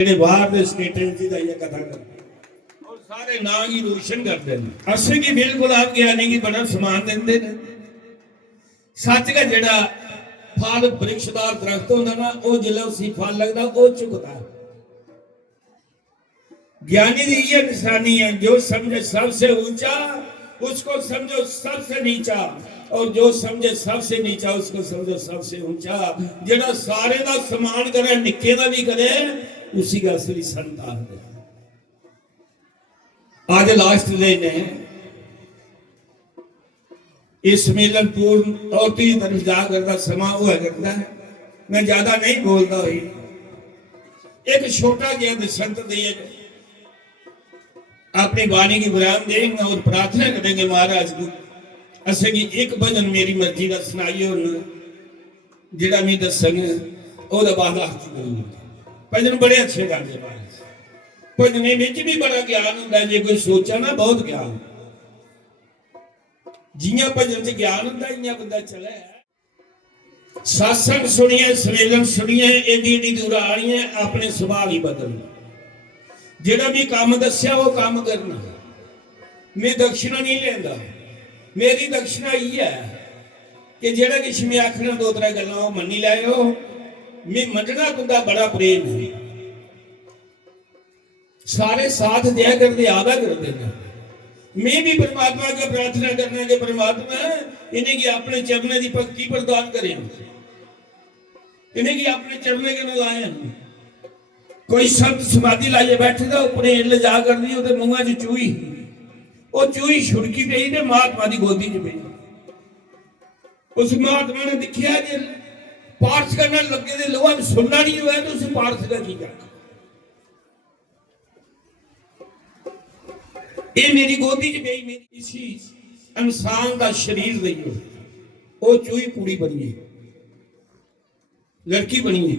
ਜਿਹੜੇ ਬਾਹਰ ਦੇ ਸਟੇਟਾਂ ਦੀ ਇਹ ਕਥਾ ਕਰਦੇ ਔਰ ਸਾਰੇ ਨਾਂ ਹੀ ਰੋਸ਼ਨ ਕਰਦੇ ਨੇ। ਅਸੀਂ ਕੀ ਬਿਲਕੁਲ ਆਪ ਗਿਆਨੀ ਕੀ ਬੜਾ ਸਮਾਨ ਦਿੰਦੇ ਨੇ। ਸੱਚ ਦਾ ਜਿਹੜਾ ਫਲ ਬ੍ਰਿਕਸ਼ਦਾਰ ਦਰਖਤ ਹੁੰਦਾ ਨਾ, ਉਹ ਜਿਲੇ ਉसी फल लगता वो चुकता है। ज्ञानी की ये निशानी है, जो समझे सबसे ऊंचा उसको समझो सबसे नीचा, और जो समझे सबसे नीचा उसको समझो सबसे ऊंचा। जेड़ा सारे का समान करे, निक्के का भी करे, उसी का असली संतान है। आज लास्ट दिन है इस सम्मेलन पूर्ण और तीन तरफ जा करता समा हुआ करता है। मैं ज्यादा नहीं बोलता हुई एक छोटा जिहा दशंत दिए अपनी वाणी की विराम देंगे और प्रार्थना करेंगे महाराज को। असें कि एक भजन मेरी मर्जी का सुनाइए जिहड़ा मैं दसांगे ओहदा बाद भजन बड़े अच्छे गाते महाराज। भजने विच भी बड़ा ज्ञान हुंदा है, जे कोई सोचा ना बहुत ज्ञान। जियां भजन च ज्ञान हुंदा इयां बंदा चले। सत्संग सुनिए, सम्मेलन सुनिए, एडी एडी दूर आनी है, अपने सुभाव ही बदलना। जेड़ा भी काम दस्या वो काम करना। मैं दक्षिणा नहीं लेंदा, मेरी दक्षिणा ये है कि जेड़ा किश मैं आखना दो त्रै गल्लां वो मन्नी लैओ। मैं मनना तुंदा बड़ा प्रेम है, सारे साथ दिया करते आदा करते हैं। मैं भी परमात्मा का प्रार्थना करना कि परमात्मा इन्हें की अपने चरणों की भक्ति प्रदान करें, इन्हें की अपने चरणों के न लाए। कोई संत समाधि लाइए बैठे था, अपने ले जा कर दी उहदे मुंहां च चूही, वो चूही छुड़की पई ते महात्मा की गोदी च पई। उस महात्मा ने देखिया कि पार्थ करने लगे ते लोहा सुनना नहीं हुआ, तो उस पार्थ का की कर ये मेरी गोदी च पई। मेरी इसी इंसान का शरीर नहीं, वो चूही कुड़ी बनी है, लड़की बनी है।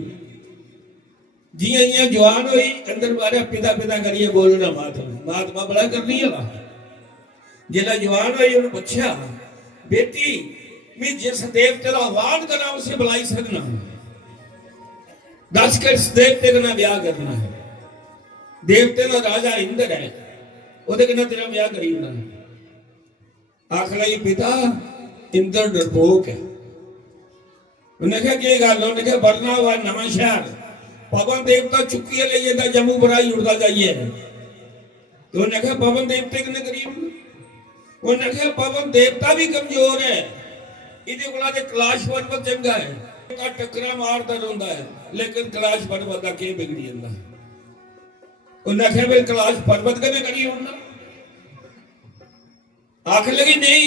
जियां जियां जवान हुई अंदर बारे पिता पिता करिए बोलना महात्मा महात्मा बड़ा करनी है। जिला जवान हुई उन्हें पूछा, बेटी मैं जिस देवते का आह्वान करा उसे बुलाई सकना, दस के इस देवते का ब्याह करना है। देवते का राजा इंद्र है, ਉਹਦੇ ਕਿੰਨਾ ਤੇਰਾ ਵਿਆਹ ਕਰੀ ਉਹਨਾਂ ਨੇ। ਆਖ ਲਈ ਪਿਤਾ ਇੰਦਰ ਡਰਪੋਕ ਹੈ। ਉਹਨੇ ਕਿਹਾ ਕੀ ਗੱਲ? ਉਹਨੇ ਕਿਹਾ ਵਰਨਾ ਵਾ ਨਵਾਂ ਸ਼ਹਿਰ ਪਵਨ ਦੇਵਤਾ ਚੁੱਕੀ ਲਈ ਇਹਦਾ ਜੰਮੂ ਬੜਾਈ ਉੜਦਾ ਜਾਈਏ। ਤੇ ਉਹਨੇ ਕਿਹਾ ਪਵਨ ਦੇਵਤੇ ਕਿੰਨੇ ਕਰੀਬ? ਉਹਨੇ ਕਿਹਾ ਪਵਨ ਦੇਵਤਾ ਵੀ ਕਮਜ਼ੋਰ ਹੈ, ਇਹਦੇ ਕੋਲ ਤੇ ਕਲਾਸ਼ ਪਰਬਤ ਚੰਗਾ ਹੈ, ਤਾਂ ਟੱਕਰਾ ਮਾਰਦਾ ਰਹਿੰਦਾ ਹੈ, ਲੇਕਿਨ ਕਲਾਸ਼ ਪਰਬਤ ਦਾ ਕੀ ਵਿਗੜੀ ਜਾਂਦਾ। उन्हें आख्या भाई कैलाश पर्वत कदे करी होना? आख लगी नहीं,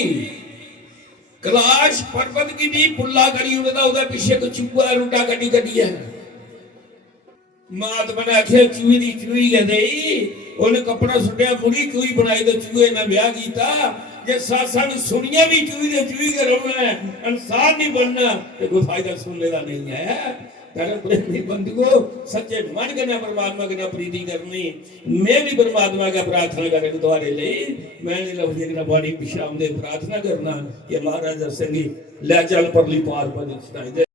कैलाश पर्वत की नहीं पुल्ला करी होना, पीछे को चूहा रूटा कटी कटी है। महात्मा ने आख्या चूही दी चूही कहते उन्हें कपड़ा सुटिया बुरी चूही बनाई तो चूहे ने ब्याह किया। जे सत्संग सुनिया भी चूही दे चूही के रहना है, इंसान नहीं बनना, तो कोई फायदा सुनने का नहीं है। बंधुओं सच्चे मन के ना परमात्मा के ना प्रीति करनी। मैं भी परमात्मा का प्रार्थना करने तुम्हारे लिए मैंने लफ्ज बड़ी विश्राम दे प्रार्थना करना कि महाराज संगी ले चल परली पार पर